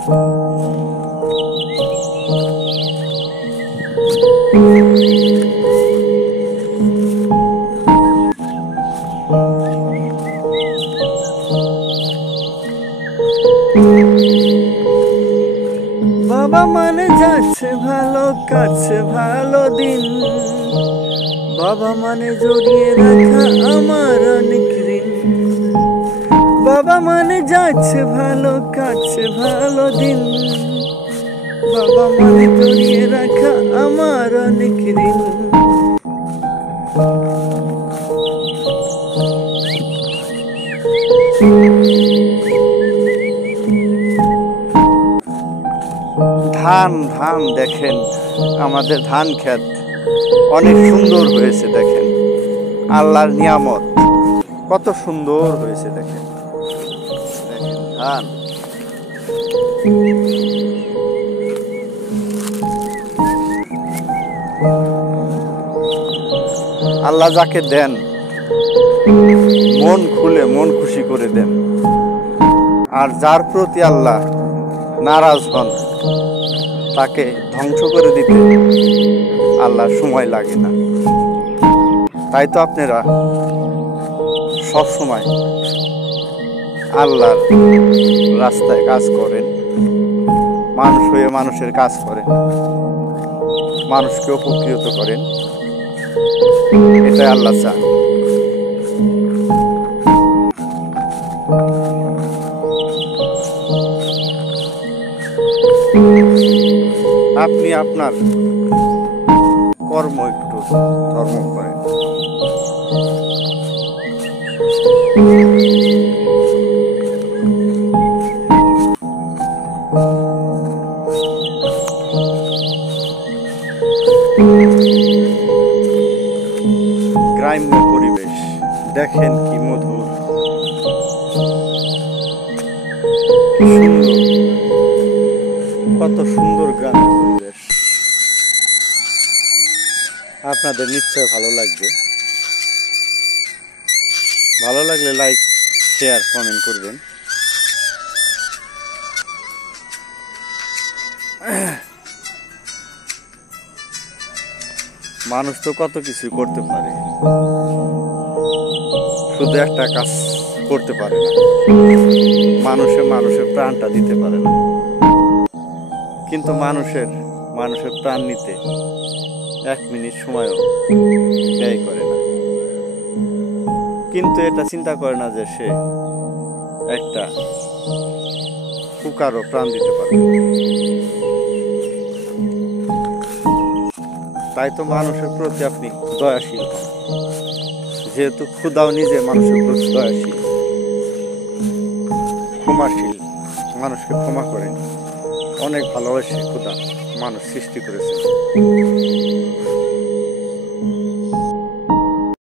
বাবা মানে যাচ্ছে ভালো, কাটছে ভালো দিন। বাবা মানে জড়িয়ে রাখা আমার অনেক ঋণ। বাবা মানে যাচ্ছে ভালো, কাটছে ভালো দিন। বাবা মানে জড়িয়ে রাখা আমার অনেক ঋণ। ধান ধান দেখেন, আমাদের ধান ক্ষেত অনেক সুন্দর হয়েছে দেখেন। আল্লাহর নিয়ামত, কত সুন্দর হয়েছে দেখেন। দেখেন ধান, আল্লাহ যাকে দেন মন খুলে মন খুশি করে দেন। আর যার প্রতি আল্লাহ নারাজ হন তাকে ধ্বংস করে দিতে আল্লাহর সময় লাগে না। তাই তো আপনারা সব সময় আল্লাহর রাস্তায় কাজ করেন, মানুষ হয়ে মানুষের কাজ করেন, মানুষকে উপকৃত করেন, এটাই আল্লাহ চান। আপনি আপনার কর্ম একটু ধর্ম করেন। গ্রাম্য পরিবেশ দেখেন কি মধুর, সুন্দর, কত সুন্দর গ্রামের পরিবেশ। আপনাদের নিশ্চয় ভালো লাগবে। ভালো লাগলে লাইক, শেয়ার, কমেন্ট করবেন। মানুষ তো কত কিছু করতে পারে, শুধু একটা কাজ করতে পারে না। মানুষের প্রাণটা দিতে পারে না। কিন্তু মানুষের প্রাণ নিতে 1 মিনিট সময়ও ব্যয় করে না। কিন্তু এটা চিন্তা করে না যে সে একটা কুকারও প্রাণ দিতে পারে। তাই তো মানুষের প্রতি আপনি দয়াশীল হন, যেহেতু খোদাও নিজে মানুষের প্রতি দয়াশীল, ক্ষমাশীল, মানুষকে ক্ষমা করেন। অনেক ভালোবাসে খোদা মানুষ সৃষ্টি করেছে।